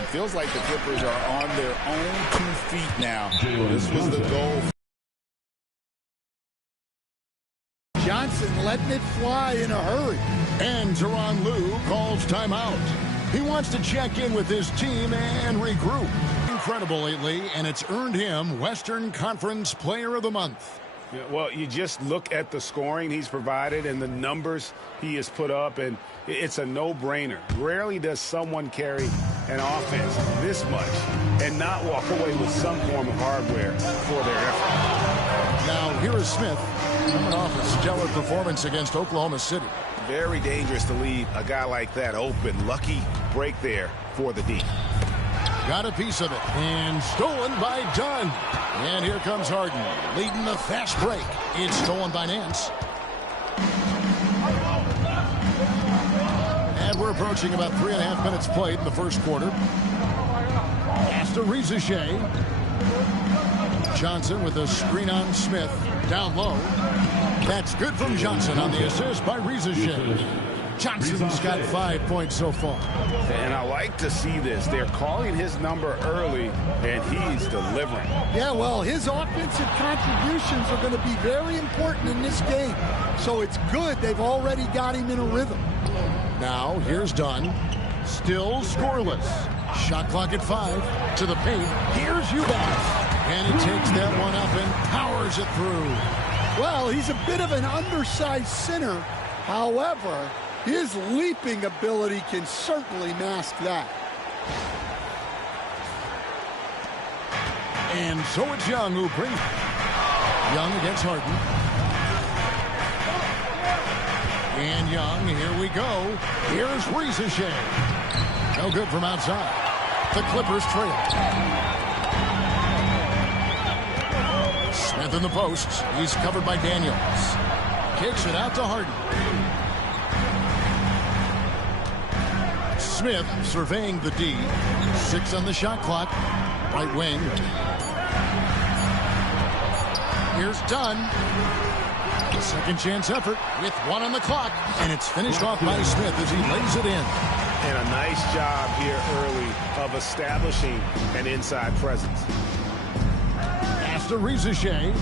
It feels like the Clippers are on their own 2 feet now. This was the goal. Johnson letting it fly in a hurry. And Tyronn Lue calls timeout. He wants to check in with his team and regroup. Incredible lately, and it's earned him Western Conference Player of the Month. Yeah, well, you just look at the scoring he's provided and the numbers he has put up, and it's a no-brainer. Rarely does someone carry an offense this much and not walk away with some form of hardware for their effort. Now, here is Smith coming off a stellar performance against Oklahoma City. Very dangerous to leave a guy like that open. Lucky break there for the D. Got a piece of it, and stolen by Dunn. And here comes Harden, leading the fast break. It's stolen by Nance. And we're approaching about 3.5 minutes played in the first quarter. Pass to BSJr. Johnson with a screen on Smith. Down low. That's good from Johnson on the assist by BSJr. Johnson's got 5 points so far. And I like to see this. They're calling his number early, and he's delivering. Yeah, well, his offensive contributions are going to be very important in this game. So it's good they've already got him in a rhythm. Now, here's Dunn. Still scoreless. Shot clock at 5. To the paint. Here's Eubanks. And he takes that one up and powers it through. Well, he's a bit of an undersized center. However, his leaping ability can certainly mask that. And so it's Young who brings Young against Harden. And Young, here we go. Here's BSJr. No good from outside. The Clippers trail. Smith in the post. He's covered by Daniels. Kicks it out to Harden. Smith surveying the D. 6 on the shot clock. Right wing. Here's Dunn. Second chance effort with 1 on the clock. And it's finished off by Smith as he lays it in. And a nice job here early of establishing an inside presence. Pass to BSJr.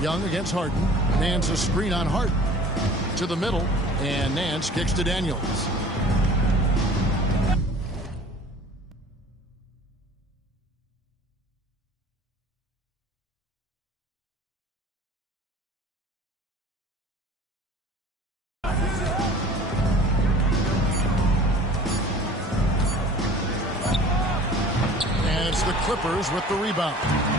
Young against Harden. Nance a screen on Harden. To the middle. And Nance kicks to Daniels. The Clippers with the rebound.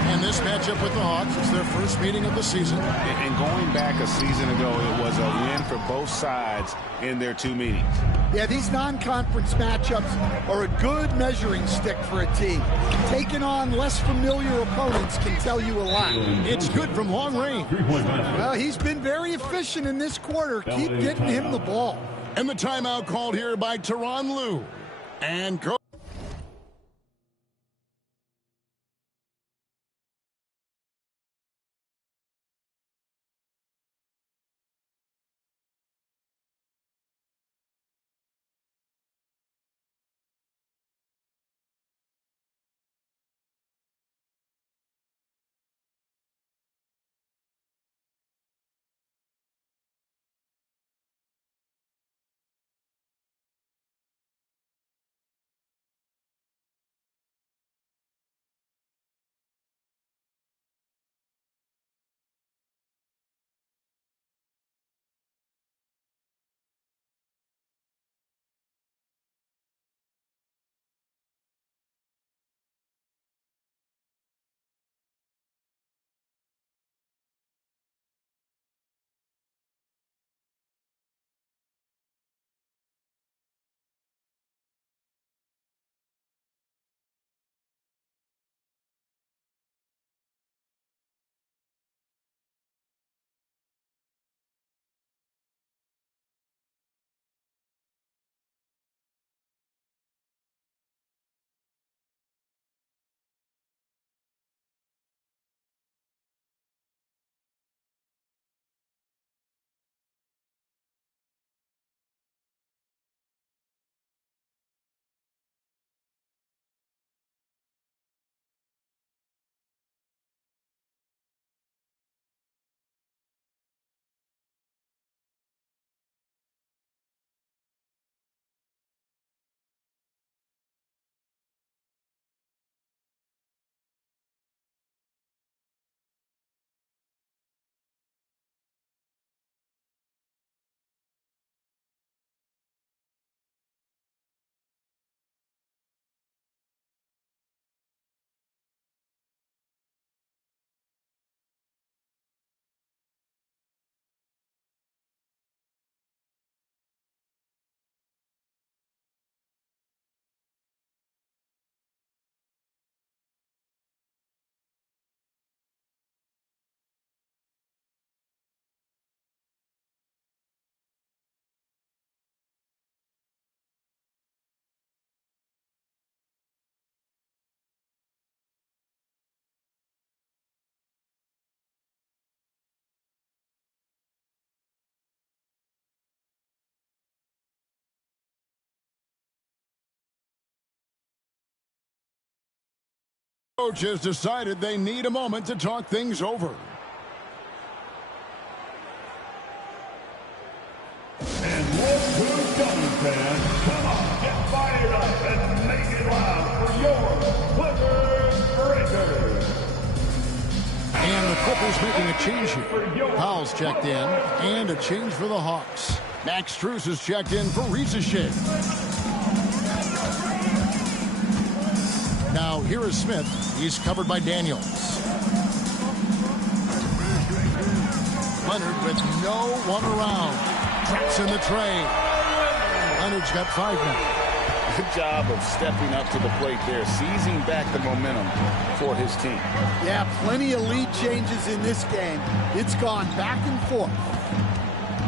And this matchup with the Hawks is their first meeting of the season. And going back a season ago, it was a win for both sides in their 2 meetings. Yeah, these non-conference matchups are a good measuring stick for a team. Taking on less familiar opponents can tell you a lot. It's good from long range. Well, he's been very efficient in this quarter. Keep getting him the ball. And the timeout called here by Tyronn Lue. And Coach Coach has decided they need a moment to talk things over. And what's who's done, fans? Come on, get fired up and make it loud for your Clippers Breakers. And the Clippers making a change here. Powell's checked in, and a change for the Hawks. Max Strus is checked in for Rieseschick. Now here is Smith. He's covered by Daniels. Leonard with no one around. Traps in the trade. Leonard's got 5 now. Good job of stepping up to the plate there, seizing back the momentum for his team. Yeah, plenty of lead changes in this game. It's gone back and forth.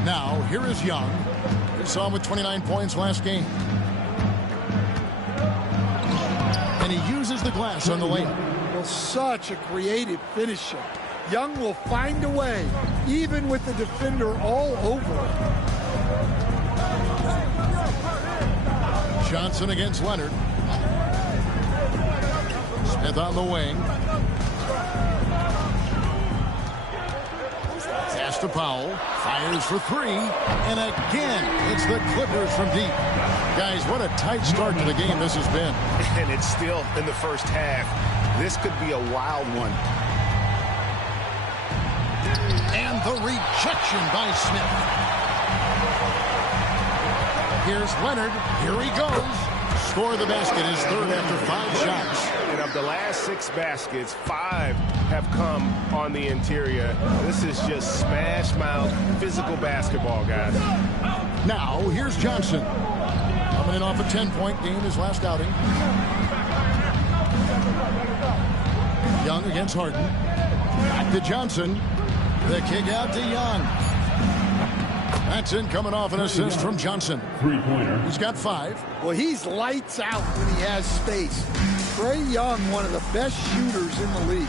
Now, here is Young. We saw him with 29 points last game. And he uses the glass on the lane. Well, such a creative finisher. Young will find a way, even with the defender all over it. Johnson against Leonard. Smith on the wing. Pass to Powell. Fires for 3. And again, it's the Clippers from deep. Guys, what a tight start to the game this has been. And it's still in the first half. This could be a wild one. And the rejection by Smith. Here's Leonard. Here he goes. Score the basket, his third after 5 shots. And of the last 6 baskets, 5 have come on the interior. This is just smash mouth physical basketball, guys. Now, here's Johnson. Coming in off a 10-point game his last outing. Young against Harden. Back to Johnson. The kick out to Young. That's in, coming off an assist from Johnson. 3-pointer. He's got 5. Well, he's lights out when he has space. Trae Young, one of the best shooters in the league.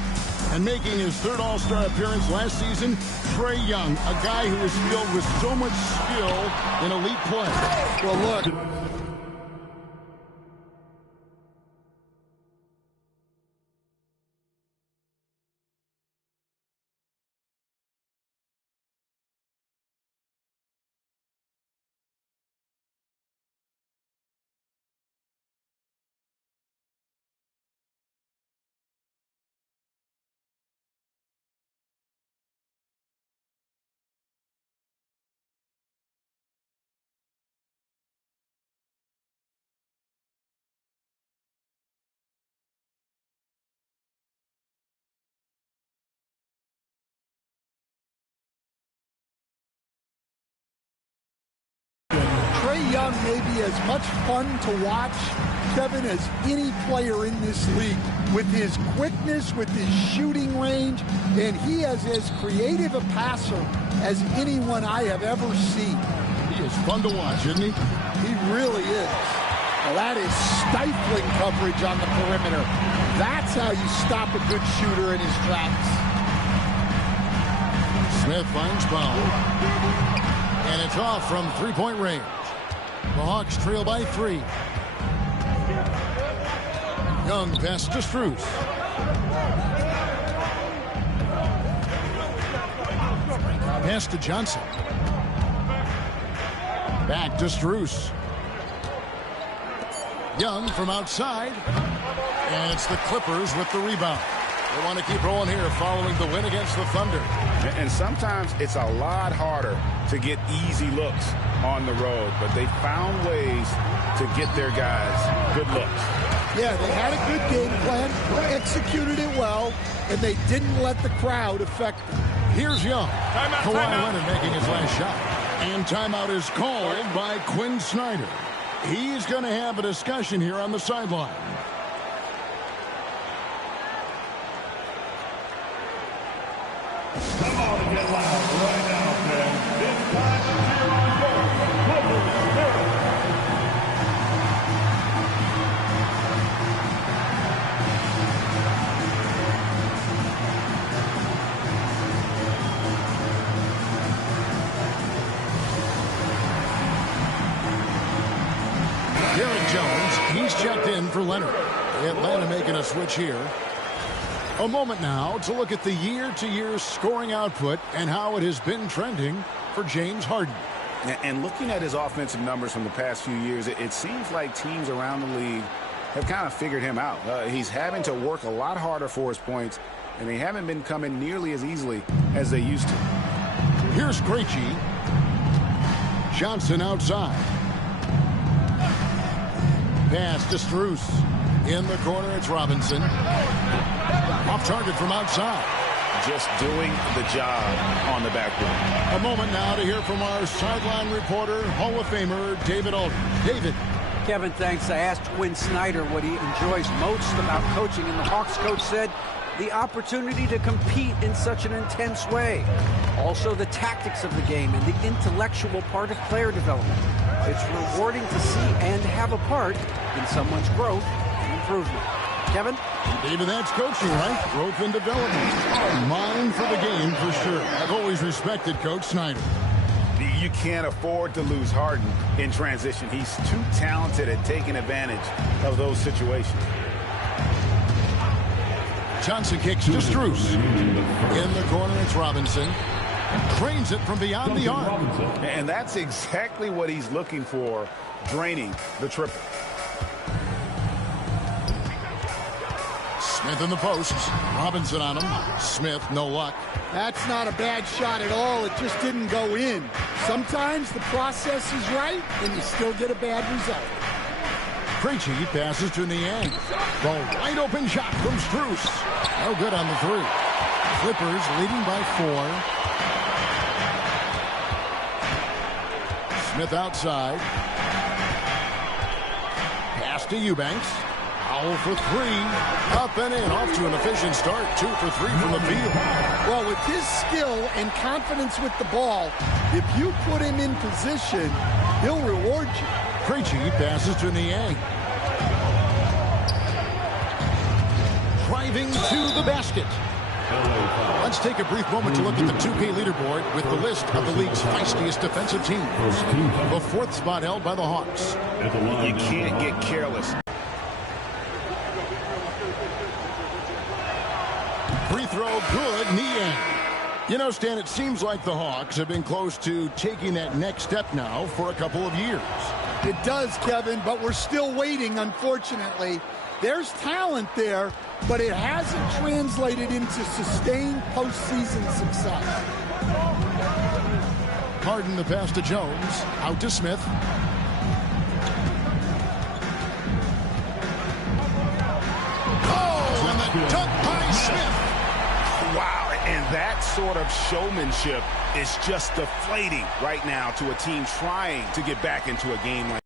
And making his 3rd All-Star appearance last season, Trae Young, a guy who is filled with so much skill in elite play. Well, look. Trae Young may be as much fun to watch, Kevin, as any player in this league. With his quickness, with his shooting range, and he is as creative a passer as anyone I have ever seen. He is fun to watch, isn't he? He really is. Well, that is stifling coverage on the perimeter. That's how you stop a good shooter in his tracks. Smith finds Powell. And it's off from 3-point range. The Hawks trail by 3. Young pass to Strus. Pass to Johnson. Back to Strus. Young from outside. And it's the Clippers with the rebound. They want to keep rolling here following the win against the Thunder. And sometimes it's a lot harder to get easy looks on the road, but they found ways to get their guys good looks. Yeah, they had a good game plan, executed it well, and they didn't let the crowd affect them. Here's Young. Kawhi Leonard making his last shot. And timeout is called by Quinn Snyder. He's going to have a discussion here on the sideline. Come on and get loud right now, fans. It's time to cheer on your Clippers Eras. Derek Jones, he's checked in for Leonard. Atlanta making a switch here. A moment now to look at the year-to-year scoring output and how it has been trending for James Harden. And looking at his offensive numbers from the past few years, it seems like teams around the league have kind of figured him out. He's having to work a lot harder for his points, and they haven't been coming nearly as easily as they used to. Here's Krejci. Johnson outside. Pass to Strus. In the corner, it's Robinson. Off target from outside. Just doing the job on the backboard. A moment now to hear from our sideline reporter, Hall of Famer David Aldridge. David. Kevin, thanks. I asked Quinn Snyder what he enjoys most about coaching, and the Hawks coach said the opportunity to compete in such an intense way. Also, the tactics of the game and the intellectual part of player development. It's rewarding to see and have a part in someone's growth and improvement. Kevin? David, that's coaching, right? Growth and development. Mind for the game, for sure. I've always respected Coach Snyder. You can't afford to lose Harden in transition. He's too talented at taking advantage of those situations. Johnson kicks to Strus. In the corner, it's Robinson. Drains it from beyond the arc. And that's exactly what he's looking for, draining the triple. Smith in the post. Robinson on him. Smith, no luck. That's not a bad shot at all. It just didn't go in. Sometimes the process is right, and you still get a bad result. Krejci passes to Niang. The wide open shot from Strus. No good on the three. Clippers leading by 4. Smith outside. Pass to Eubanks. Foul for 3. Up and in. Off to an efficient start. 2 for 3 from the field. Well, with his skill and confidence with the ball, if you put him in position, he'll reward you. Krejci passes to Niang. Driving to the basket. Let's take a brief moment to look at the 2K leaderboard with the list of the league's feistiest defensive teams. The 4th spot held by the Hawks. You can't get careless. Free throw good, Niang. You know, Stan, it seems like the Hawks have been close to taking that next step now for a couple of years. It does, Kevin, but we're still waiting, unfortunately. There's talent there, but it hasn't translated into sustained postseason success. Harden the pass to Jones. Out to Smith. Oh, and the dunk by Smith. Wow, and that sort of showmanship is just deflating right now to a team trying to get back into a game like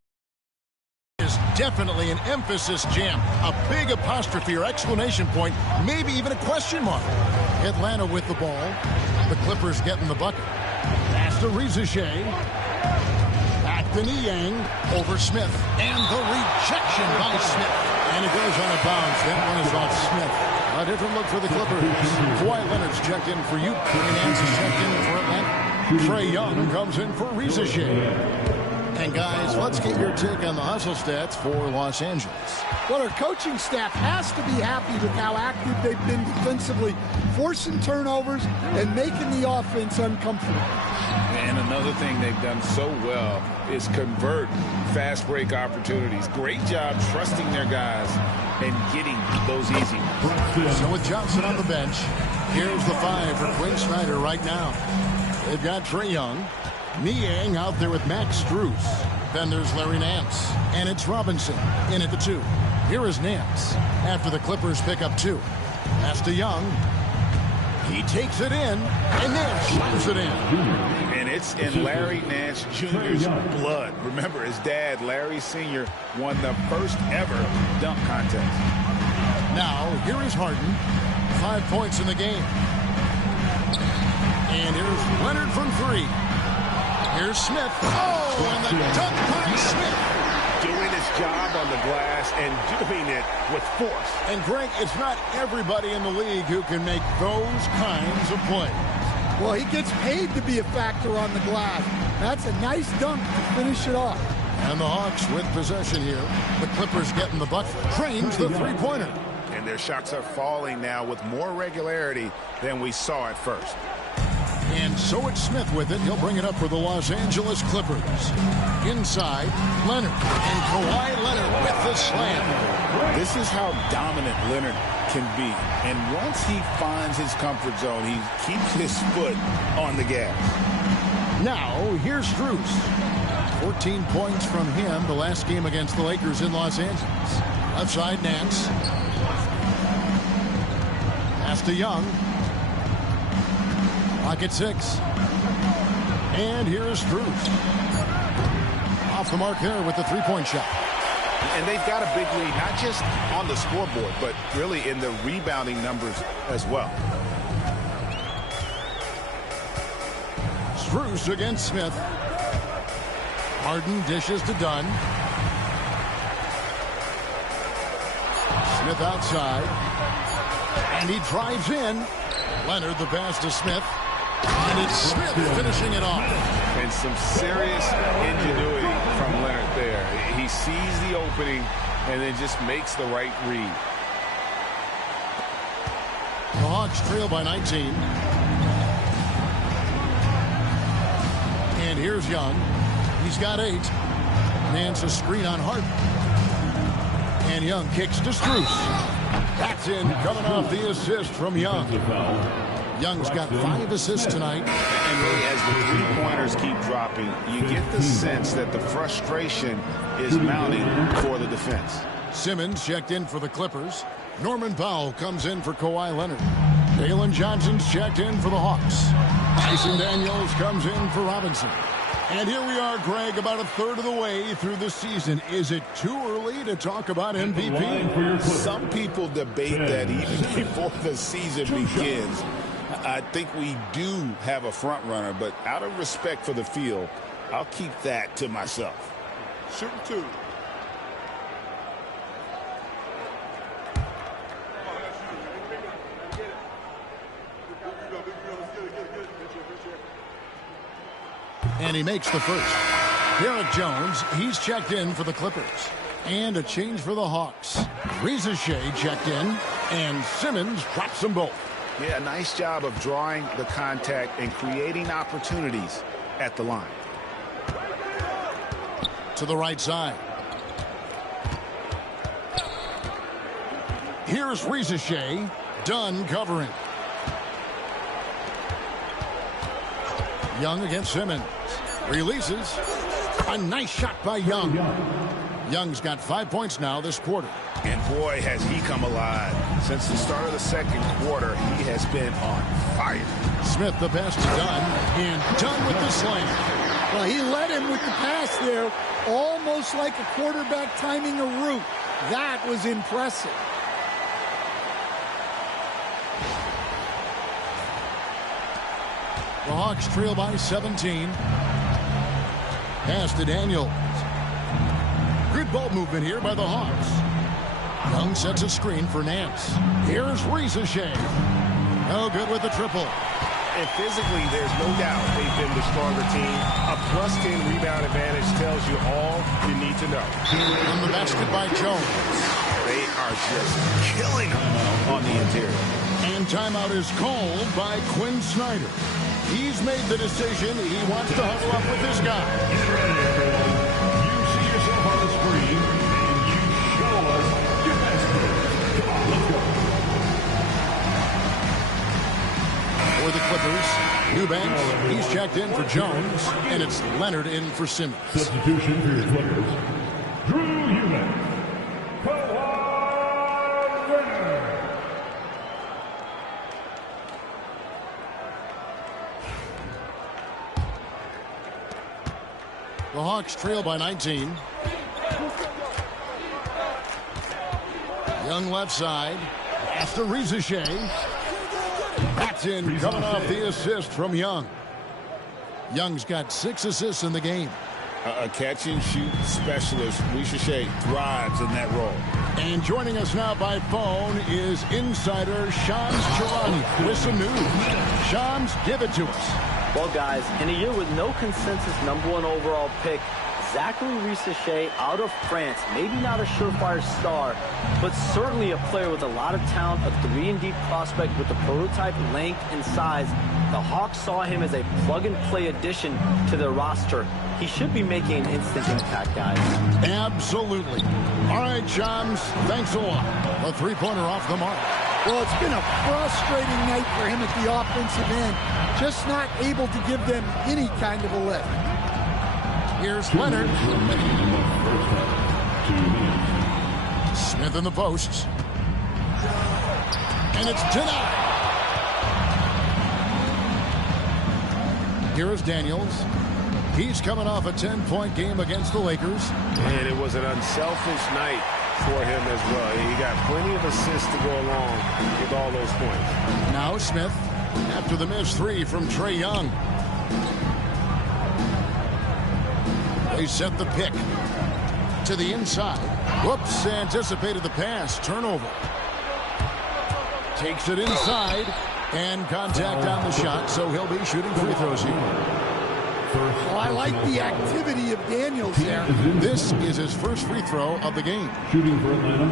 Is definitely an emphasis jam. A big apostrophe or exclamation point, maybe even a question mark. Atlanta with the ball. The Clippers getting the bucket. Pass to BSJr. Back to Niang. Over Smith. And the rejection by Smith. And it goes on a bounce. That one is off Smith. A different look for the Clippers. Kawhi Leonard's checked in for you. Nance is checked in for Atlanta. Trae Young comes in for BSJr. And guys, let's get your take on the hustle stats for Los Angeles. Well, our coaching staff has to be happy with how active they've been defensively, forcing turnovers and making the offense uncomfortable. And another thing they've done so well is convert fast break opportunities. Great job trusting their guys and getting those easy ones. So with Johnson on the bench, here's the 5 for Quinn Snyder right now. They've got Trae Young. Niang out there with Max Strus. Then there's Larry Nance. And it's Robinson in at the 2. Here is Nance after the Clippers pick up 2. Pass to Young. He takes it in, and Nance slams it in. And it's in Larry Nance Jr.'s blood. Remember, his dad, Larry Sr., won the first ever dunk contest. Now, here is Harden. 5 points in the game. And here's Leonard from 3. Here's Smith. Oh, and the dunk by Smith. Doing his job on the glass and doing it with force. And Greg, it's not everybody in the league who can make those kinds of plays. Well, he gets paid to be a factor on the glass. That's a nice dunk to finish it off. And the Hawks with possession here. The Clippers getting the bucket. Trains the three-pointer. And and their shots are falling now with more regularity than we saw at first. And so it's Smith with it. He'll bring it up for the Los Angeles Clippers. Inside, Leonard. And Kawhi Leonard with the slam. This is how dominant Leonard can be. And once he finds his comfort zone, he keeps his foot on the gas. Now, here's Strus. 14 points from him the last game against the Lakers in Los Angeles. Left side, Nance. Pass to Young. Pocket 6. And here's Strus. Off the mark there with the three-point shot. And they've got a big lead, not just on the scoreboard, but really in the rebounding numbers as well. Strus against Smith. Harden dishes to Dunn. Smith outside. And he drives in. Leonard the pass to Smith. And it's Smith finishing it off. And some serious ingenuity from Leonard there. He sees the opening and then just makes the right read. The Hawks trail by 19. And here's Young. He's got 8. Nance a screen on Harden. And Young kicks to Strus. That's in, coming off the assist from Young. Young's got 5 assists tonight. And really, as the three-pointers keep dropping, you get the sense that the frustration is mounting for the defense. Simmons checked in for the Clippers. Norman Powell comes in for Kawhi Leonard. Dalen Johnson's checked in for the Hawks. Tyson Daniels comes in for Robinson. And here we are, Greg, about a third of the way through the season. Is it too early to talk about MVP? Some people debate that even before the season begins. I think we do have a front runner, but out of respect for the field, I'll keep that to myself. Shooting 2. And he makes the first. Derek Jones, he's checked in for the Clippers. And a change for the Hawks. Shea checked in, and Simmons drops them both. Yeah, nice job of drawing the contact and creating opportunities at the line. To the right side. Here's Shea. Dunn covering. Young against Simmons. Releases. A nice shot by Young. Young's got 5 points now this quarter. And boy, has he come alive. Since the start of the second quarter, he has been on fire. Smith the pass to Dunn. And Dunn with the slam. Well, he led him with the pass there, almost like a quarterback timing a route. That was impressive. The Hawks trail by 17. Pass to Daniels. Good ball movement here by the Hawks. Young sets a screen for Nance. Here's Shea. No good with the triple. And physically, there's no doubt they've been the stronger team. A +10 rebound advantage tells you all you need to know. On the basket by Jones. They are just killing them on the interior. And timeout is called by Quinn Snyder. He's made the decision. He wants to huddle up with this guy. Get ready, everyone. You see yourself on the screen, and you show us your best play. Come on, let's go. For the Clippers, Eubanks, he's checked in for Jones, and it's Leonard in for Simmons. Substitution for your Clippers. Drew Eubanks. Kawhi Leonard. The Hawks trail by 19. Young left side. Pass to Shea. That's in, coming off the assist from Young. Young's got 6 assists in the game. A catch-and-shoot specialist. Shea thrives in that role. And joining us now by phone is insider Shams Charania with some news. Shams, give it to us. Well, guys, in a year with no consensus #1 overall pick, Zachary Risacher out of France, maybe not a surefire star, but certainly a player with a lot of talent, a 3-and-D prospect with the prototype length and size. The Hawks saw him as a plug-and-play addition to their roster. He should be making an instant impact, guys. Absolutely. All right, Shams, thanks a lot. A three-pointer off the mark. Well, it's been a frustrating night for him at the offensive end. Just not able to give them any kind of a lift. Here's Leonard. Smith in the posts. And it's denied. Here is Daniels. He's coming off a 10-point game against the Lakers. And it was an unselfish night for him as well. He got plenty of assists to go along with all those points. Now Smith after the missed three from Trae Young. They set the pick to the inside. Whoops, anticipated the pass. Turnover. Takes it inside and contact on the shot, so he'll be shooting free throws here. Well, I like the activity of Daniels there. This is his first free throw of the game. Shooting for Atlanta,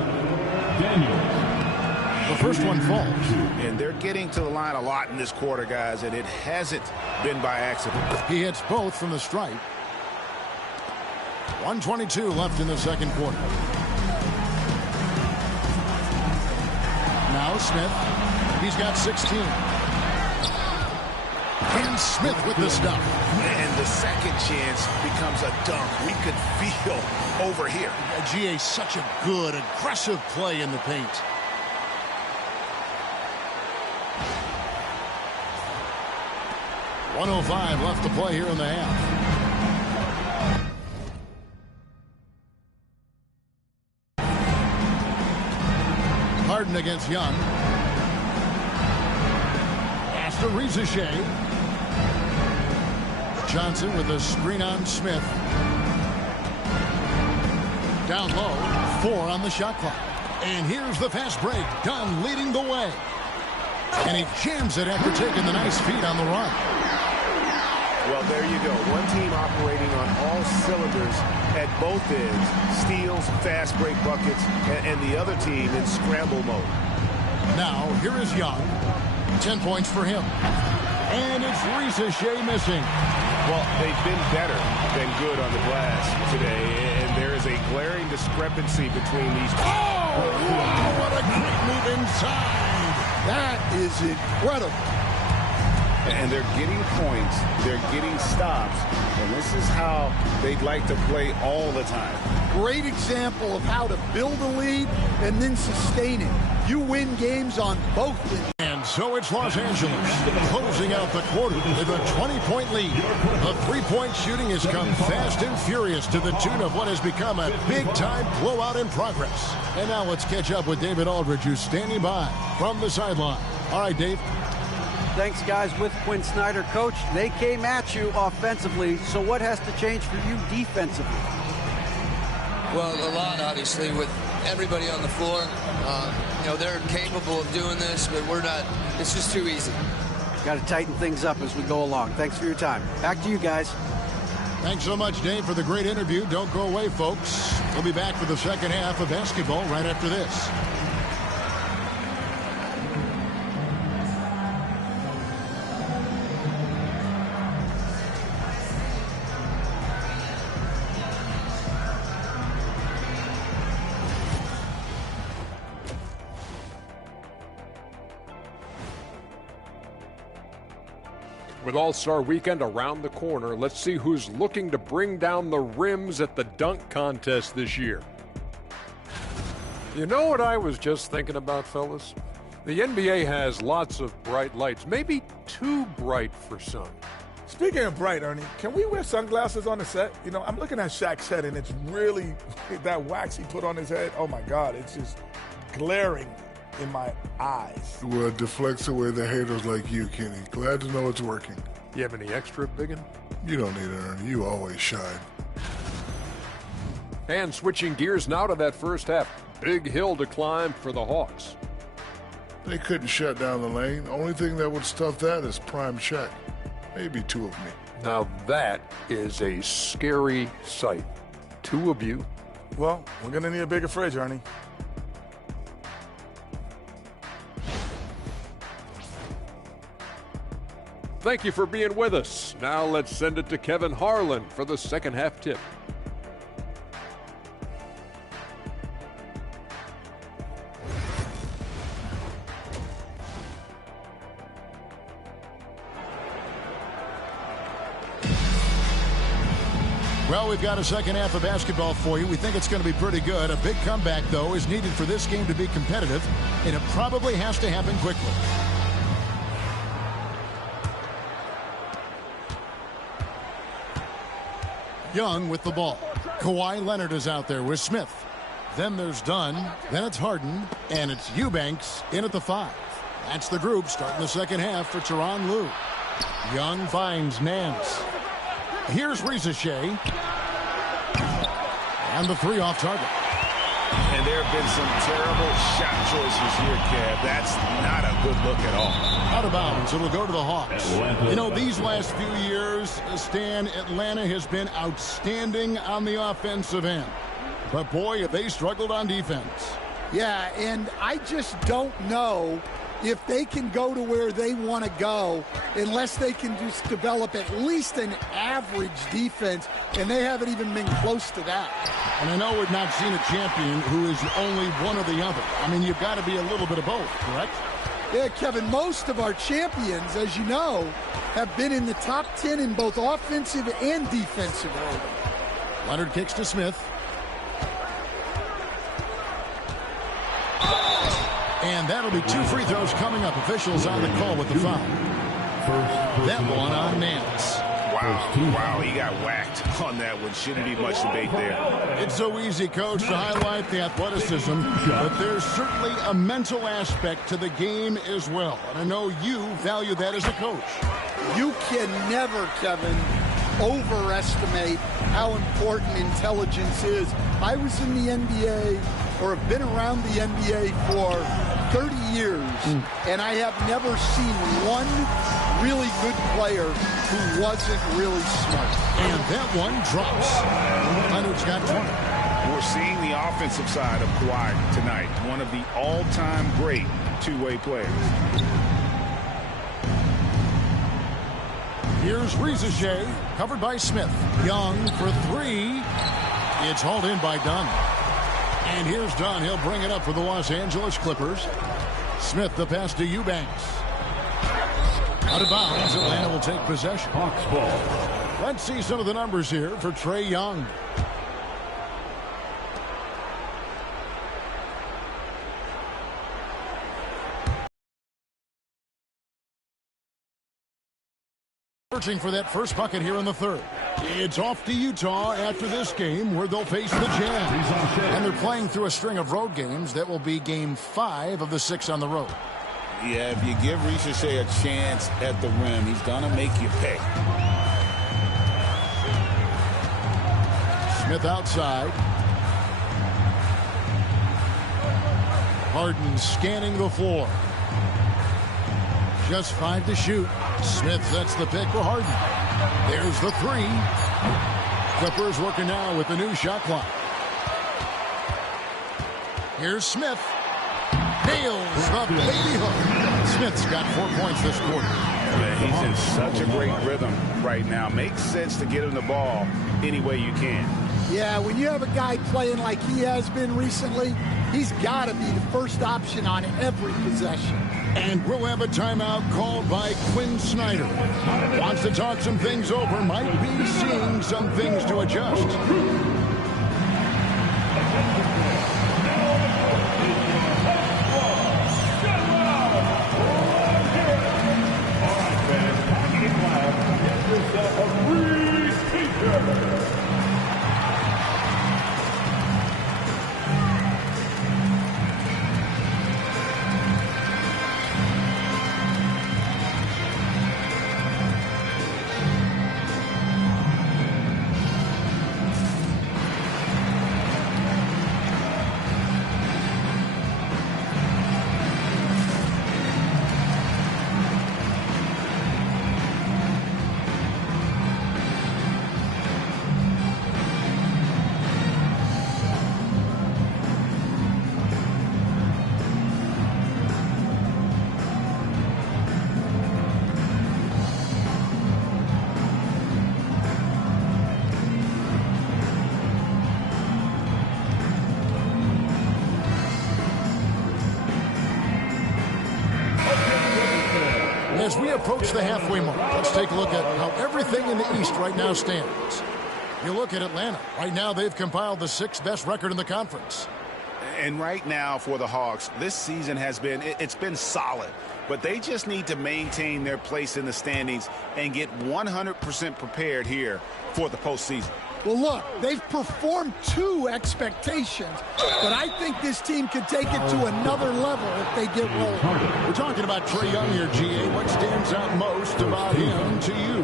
Daniels. The first one falls. And they're getting to the line a lot in this quarter, guys, and it hasn't been by accident. He hits both from the stripe. 1:22 left in the second quarter. Now Smith. He's got 16. And Smith with the stop. And the second chance becomes a dunk. We could feel over here. GA, such a good, aggressive play in the paint. .105 left to play here in the half. Harden against Young. Pass to Risacher. Johnson with a screen on Smith. Down low. 4 on the shot clock. And here's the fast break. Dunn leading the way. And he jams it after taking the nice feed on the run. Well, there you go. One team operating on all cylinders at both ends. Steals, fast break buckets, and the other team in scramble mode. Now, here is Young. 10 points for him. And it's Risacher missing. Well, they've been better than good on the glass today, and there is a glaring discrepancy between these two. Oh, wow, what a great move inside. That is incredible. And they're getting points, they're getting stops, and this is how they'd like to play all the time. Great example of how to build a lead and then sustain it. You win games on both ends. And so it's Los Angeles closing out the quarter with a 20-point lead. The three-point shooting has come fast and furious to the tune of what has become a big-time blowout in progress. And now let's catch up with David Aldridge, who's standing by from the sideline. All right, Dave. Thanks, guys. With Quinn Snyder, Coach, they came at you offensively. So what has to change for you defensively? Well, a lot, obviously, with everybody on the floor. You know, they're capable of doing this, but we're not. It's just too easy. Got to tighten things up as we go along. Thanks for your time. Back to you guys. Thanks so much, Dave, for the great interview. Don't go away, folks. We'll be back for the second half of basketball right after this. With All-Star Weekend around the corner, let's see who's looking to bring down the rims at the dunk contest this year. You know what I was just thinking about, fellas? The NBA has lots of bright lights, maybe too bright for some. Speaking of bright, Ernie, can we wear sunglasses on the set? You know, I'm looking at Shaq's head, and it's really, that wax he put on his head, oh my God, it's just glaring in my eyes. Well, it deflects away the haters like you, Kenny. Glad to know it's working. You have any extra, biggin? You don't need it, Ernie. You always shine. And switching gears now to that first half. Big hill to climb for the Hawks. They couldn't shut down the lane. Only thing that would stuff that is prime Shaq. Maybe two of me. Now that is a scary sight. Two of you. Well, we're going to need a bigger fridge, Ernie. Thank you for being with us. Now let's send it to Kevin Harlan for the second half tip. Well, we've got a second half of basketball for you. We think it's going to be pretty good. A big comeback, though, is needed for this game to be competitive, and it probably has to happen quickly. Young with the ball. Kawhi Leonard is out there with Smith. Then there's Dunn. Then it's Harden. And it's Eubanks in at the 5. That's the group starting the second half for Tyronn Lue. Young finds Nance. Here's Risacher. And the 3 off target. And there have been some terrible shot choices here, Kev. That's not a good look at all. Out of bounds. It'll go to the Hawks. You know, these last few years, Stan, Atlanta has been outstanding on the offensive end. But, boy, have they struggled on defense. Yeah, and I just don't know if they can go to where they want to go unless they can just develop at least an average defense, and they haven't even been close to that. And I know we've not seen a champion who is only one or the other. I mean, you've got to be a little bit of both, correct? Yeah, Kevin, most of our champions, as you know, have been in the top 10 in both offensive and defensive rating. Leonard kicks to Smith. And that'll be 2 free throws coming up. Officials on the call with the foul. That one on Nance. Wow, he got whacked on that one. Shouldn't be much debate there. It's so easy, Coach, to highlight the athleticism, but there's certainly a mental aspect to the game as well. And I know you value that as a coach. You can never, Kevin, overestimate how important intelligence is. I was in the NBA, or have been around the NBA for 30 years, and I have never seen one really good player who wasn't really smart. And that one drops. Leonard's got 20. We're seeing the offensive side of Kawhi tonight, one of the all-time great two-way players. Here's Risacher, covered by Smith. Young for 3. It's hauled in by Dunn. And here's Dunn. He'll bring it up for the Los Angeles Clippers. Smith, the pass to Eubanks. Out of bounds. Atlanta will take possession. Hawks ball. Let's see some of the numbers here for Trae Young. Searching for that first bucket here in the third. It's off to Utah after this game where they'll face the Jazz. And they're playing through a string of road games. That will be game 5 of the 6 on the road. Yeah, if you give Risacher a chance at the rim, he's going to make you pay. Smith outside. Harden scanning the floor. Just 5 to shoot. Smith sets the pick for Harden. There's the 3. Clippers working now with the new shot clock. Here's Smith. Nails the baby hook. Smith's got 4 points this quarter. Man, he's in such a great rhythm right now. Makes sense to get him the ball any way you can. Yeah, when you have a guy playing like he has been recently, he's got to be the first option on every possession. And we'll have a timeout called by Quinn Snyder. Wants to talk some things over. Might be seeing some things to adjust. As we approach the halfway mark, let's take a look at how everything in the East right now stands. You look at Atlanta. Right now, they've compiled the 6th best record in the conference. And right now for the Hawks, this season has been, it's been solid. But they just need to maintain their place in the standings and get 100% prepared here for the postseason. Well, look, they've performed to expectations, but I think this team could take it to another level if they get rolling. We're talking about Trae Young here, GA. What stands out most about him to you?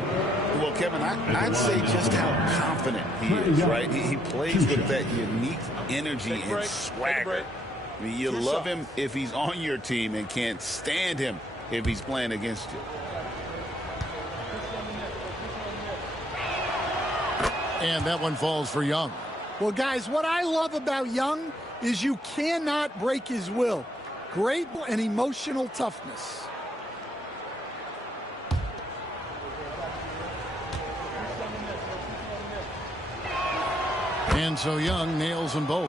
Well, Kevin, I'd say just how confident he is, right? He plays with that unique energy and swagger. I mean, you love him if he's on your team and can't stand him if he's playing against you. And that one falls for Young. Well, guys, what I love about Young is you cannot break his will. Great and emotional toughness. And so Young nails them both.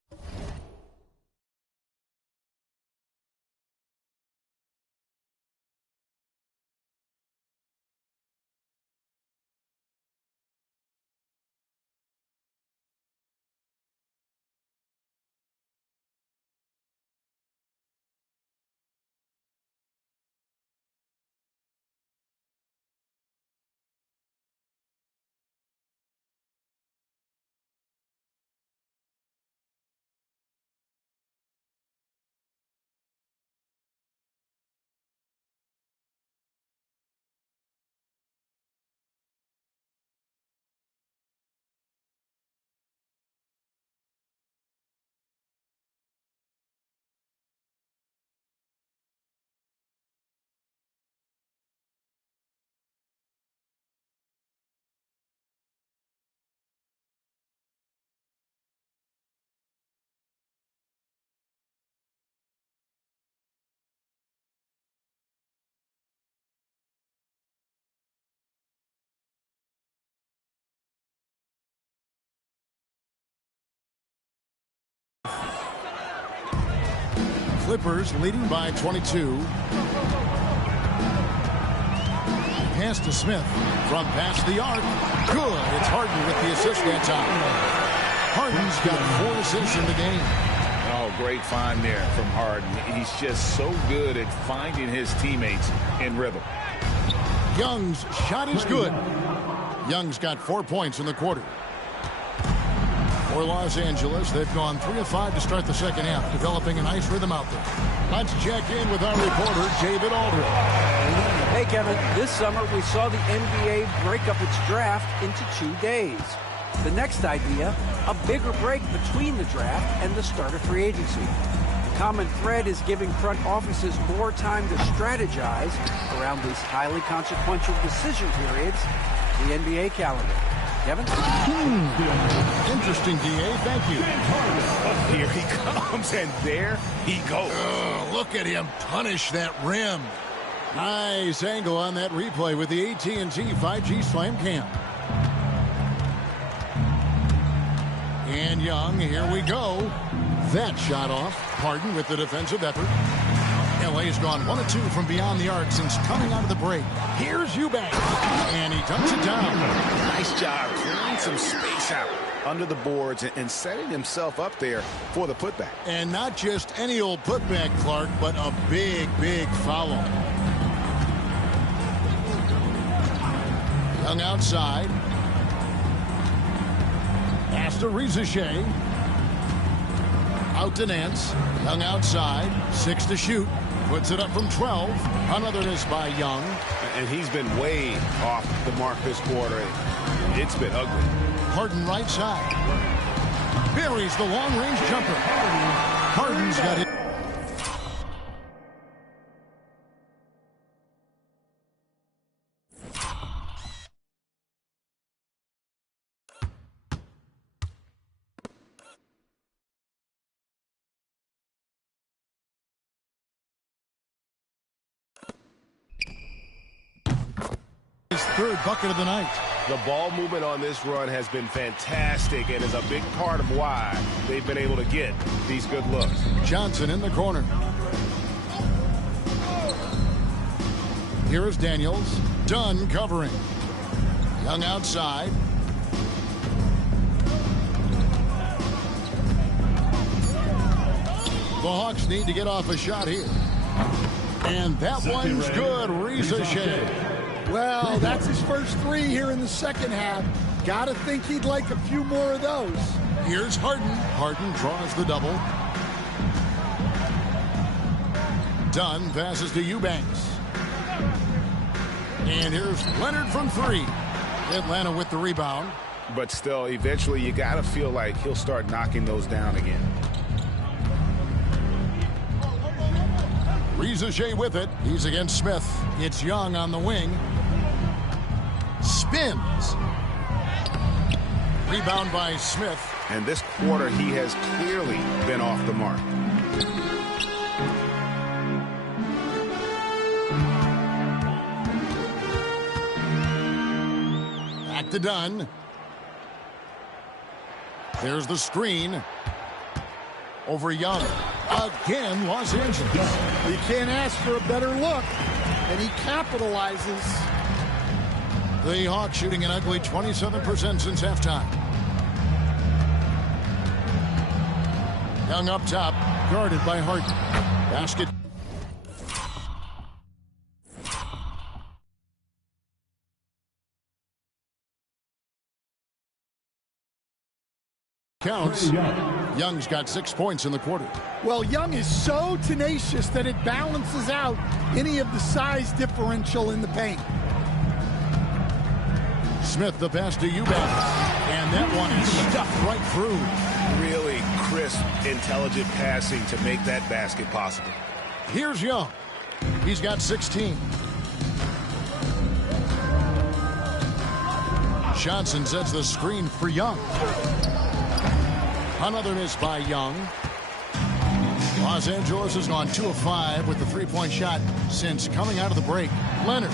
Clippers leading by 22. Pass to Smith from past the arc. Good. It's Harden with the assist that time. Harden's got 4 assists in the game. Oh, great find there from Harden. He's just so good at finding his teammates in rhythm. Young's shot is good. Young's got 4 points in the quarter. For Los Angeles, they've gone 3 of 5 to start the second half, developing a nice rhythm out there. Let's check in with our reporter, David Aldridge. Hey, Kevin, this summer we saw the NBA break up its draft into 2 days. The next idea, a bigger break between the draft and the start of free agency. The common thread is giving front offices more time to strategize around these highly consequential decision periods, the NBA calendar. Kevin? Interesting, DA. Thank you. Here he comes, and there he goes. Look at him punish that rim. Nice angle on that replay with the AT&T 5G Slam Cam. And Young, here we go. That shot off. Harden with the defensive effort. LA's gone 1 of 2 from beyond the arc since coming out of the break. Here's Eubanks. And he dunks it down. Nice job clearing some space out under the boards and setting himself up there for the putback. And not just any old putback, Clark, but a big, big foul. Young outside. Pass to Rizachet. Out to Nance. Young outside. 6 to shoot. Puts it up from 12. Another miss by Young. And he's been way off the mark this quarter. It's been ugly. Harden right side. Buries the long-range jumper. Harden's got it. His 3rd bucket of the night. The ball movement on this run has been fantastic and is a big part of why they've been able to get these good looks. Johnson in the corner. Here is Daniels. Dunn covering. Young outside. The Hawks need to get off a shot here. And that one's good. Riza-Shea. Well, that's his first three here in the second half. Gotta think he'd like a few more of those. Here's Harden. Harden draws the double. Dunn passes to Eubanks. And here's Leonard from three. Atlanta with the rebound. But still, eventually you got to feel like he'll start knocking those down again. Riza-Shea with it. He's against Smith. It's Young on the wing. Spins. Rebound by Smith. And this quarter, he has clearly been off the mark. Back to Dunn. There's the screen. Over Young. Again, Los Angeles. You can't ask for a better look. And he capitalizes. The Hawks shooting an ugly 27% since halftime. Young up top, guarded by Harden. Basket. Counts. Young's got 6 points in the quarter. Well, Young is so tenacious that it balances out any of the size differential in the paint. Smith the pass to Eubanks. And that one is stuffed right through. Really crisp, intelligent passing to make that basket possible. Here's Young. He's got 16. Johnson sets the screen for Young. Another miss by Young. Los Angeles has gone 2 of 5 with the three-point shot since coming out of the break. Leonard.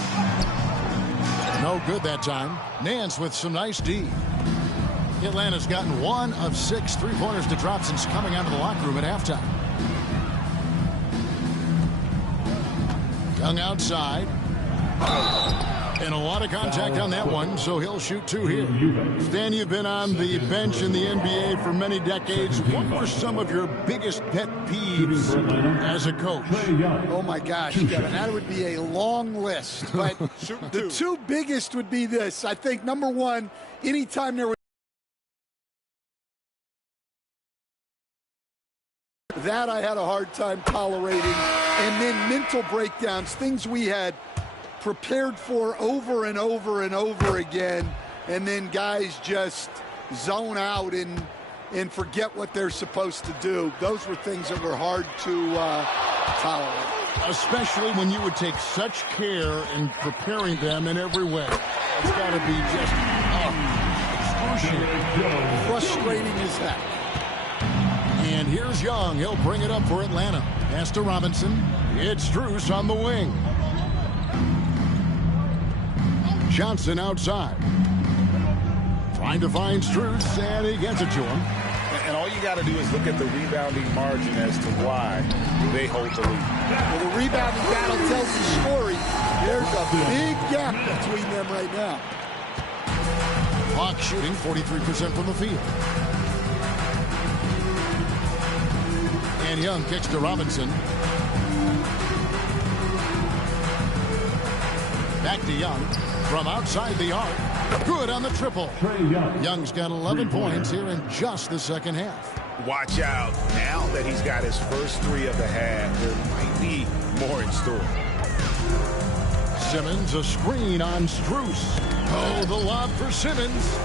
No good that time. Nance with some nice D. Atlanta's gotten 1 of 6 three-pointers to drop since coming out of the locker room at halftime. Young outside. And a lot of contact on that one, so he'll shoot 2 here. Stan, you've been on the bench in the NBA for many decades. What were some of your biggest pet peeves as a coach? Oh, my gosh, Kevin, that would be a long list. But the 2 biggest would be this. I think, number one, anytime there was that I had a hard time tolerating. And then mental breakdowns, things we had prepared for over and over and over again, and then guys just zone out and forget what they're supposed to do. Those were things that were hard to tolerate. Especially when you would take such care in preparing them in every way. It's got to be just excruciating. Frustrating as heck. And here's Young. He'll bring it up for Atlanta. Pass to Robinson. It's Strus on the wing. Johnson outside. Trying to find Strus, and he gets it to him. And all you got to do is look at the rebounding margin as to why they hold the lead. Well, the rebounding battle tells the story. There's a big gap between them right now. Hawks shooting 43% from the field. And Young kicks to Robinson. Back to Young. From outside the arc. Good on the triple. Young's got 11 points here in just the second half. Watch out. Now that he's got his first 3 of the half, there might be more in store. Simmons, a screen on Strus. Oh, the lob for Simmons.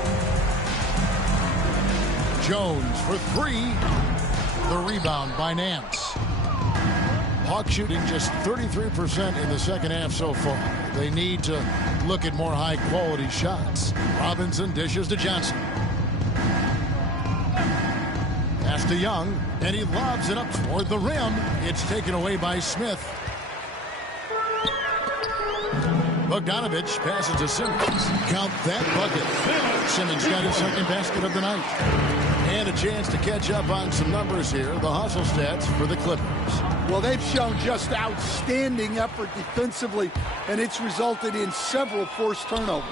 Jones for 3. The rebound by Nance. Hawks shooting just 33% in the second half so far. They need to look at more high-quality shots. Robinson dishes to Johnson. Pass to Young, and he lobs it up toward the rim. It's taken away by Smith. Bogdanovich passes to Simmons. Count that bucket. Simmons got his second basket of the night. And a chance to catch up on some numbers here. The hustle stats for the Clippers. Well, they've shown just outstanding effort defensively, and it's resulted in several forced turnovers.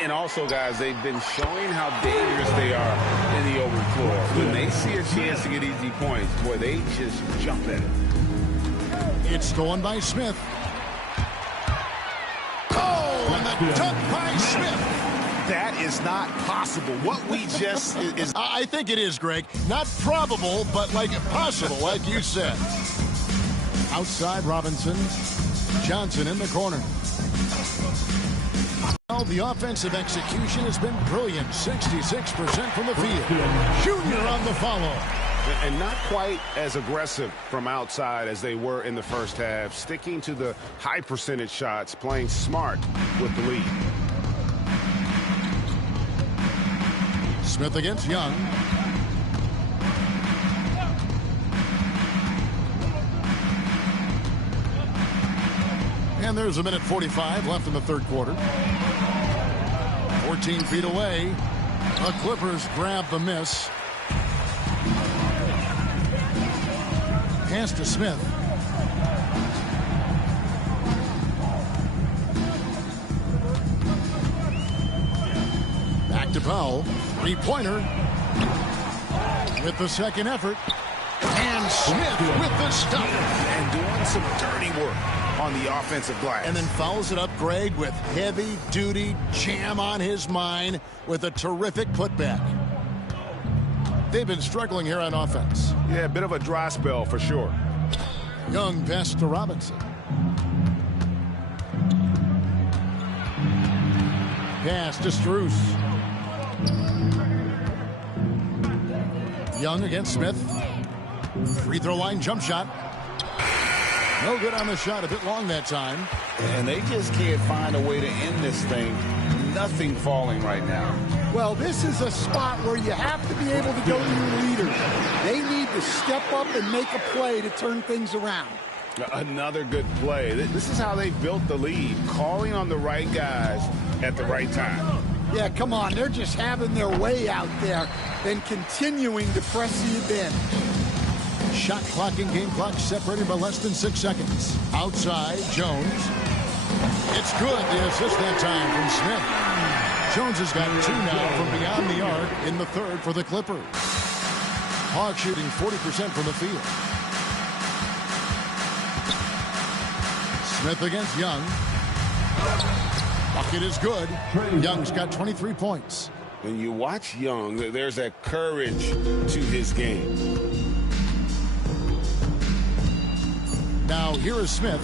And also, guys, they've been showing how dangerous they are in the open floor. When they see a chance to get easy points, boy, they just jump at it. It's stolen by Smith. Oh, and the dunk by Smith. That is not possible. What we just is. I think it is, Greg. Not probable, but like possible, like you said. Outside Robinson. Johnson in the corner. Well, the offensive execution has been brilliant. 66% from the field. Junior on the follow. And not quite as aggressive from outside as they were in the first half. Sticking to the high percentage shots, playing smart with the lead. Smith against Young. And there's a minute 45 left in the third quarter. 14 feet away. The Clippers grab the miss. Pass to Smith. Back to Powell. Three-pointer. With the second effort. And Smith with the stop. And doing some dirty work on the offensive glass. And then follows it up, Greg, with heavy-duty jam on his mind with a terrific putback. They've been struggling here on offense. Yeah, a bit of a dry spell for sure. Young pass to Robinson. Pass to Strus. Young against Smith. Free throw line jump shot. No good on the shot, a bit long that time. And they just can't find a way to end this thing. Nothing falling right now. Well, this is a spot where you have to be able to go to your leaders. They need to step up and make a play to turn things around. Another good play. This is how they built the lead, calling on the right guys at the right time. Yeah, come on. They're just having their way out there and continuing to press the advantage. Shot clock and game clock separated by less than 6 seconds. Outside, Jones. It's good. The assist that time from Smith. Jones has got 2 now from beyond the arc in the third for the Clippers. Hawks shooting 40% from the field. Smith against Young. Bucket is good. Young's got 23 points. When you watch Young, there's that courage to his game. Now here is Smith.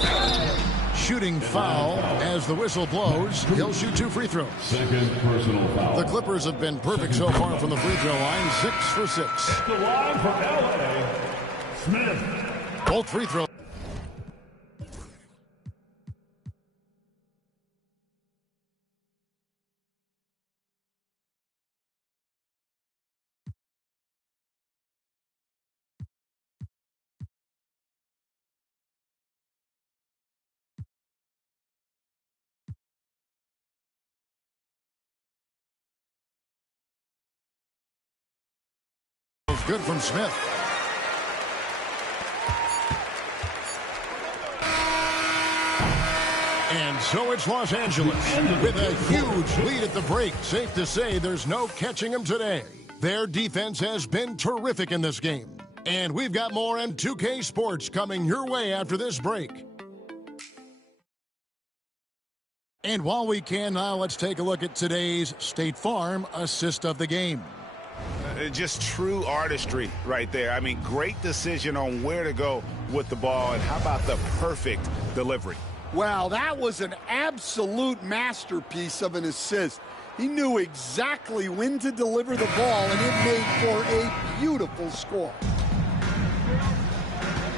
Shooting foul as the whistle blows. He'll shoot 2 free throws. Second personal foul. The Clippers have been perfect so far from the free throw line. 6 for 6. The line for LA. Smith. Both free throws. Good from Smith. And so it's Los Angeles with a huge lead at the break. Safe to say there's no catching them today. Their defense has been terrific in this game. And we've got more M2K Sports coming your way after this break. And while we can now, let's take a look at today's State Farm assist of the game. Just true artistry right there. I mean, great decision on where to go with the ball, and how about the perfect delivery? Well, that was an absolute masterpiece of an assist. He knew exactly when to deliver the ball, and it made for a beautiful score.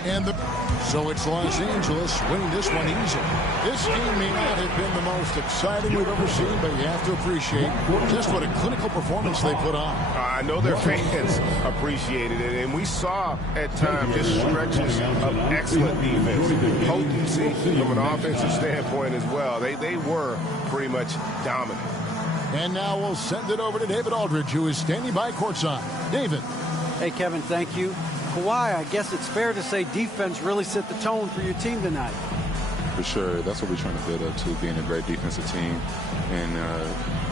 And so it's Los Angeles winning this one easy. This game may not have been the most exciting we've ever seen, but you have to appreciate just what a clinical performance they put on. I know their fans appreciated it, and we saw at times just stretches of excellent defense, potency from an offensive standpoint as well. They were pretty much dominant. And now we'll send it over to David Aldridge, who is standing by courtside. David. Hey, Kevin, thank you. Kawhi, I guess it's fair to say defense really set the tone for your team tonight. For sure. That's what we're trying to build up to, being a great defensive team. And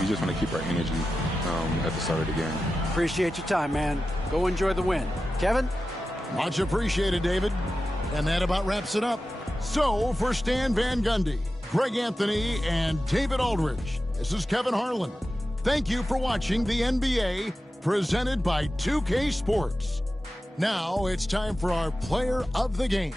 we just want to keep our energy at the start of the game. Appreciate your time, man. Go enjoy the win. Kevin? Much appreciated, David. And that about wraps it up. So, for Stan Van Gundy, Greg Anthony, and David Aldridge, this is Kevin Harlan. Thank you for watching the NBA, presented by 2K Sports. Now it's time for our Player of the Game.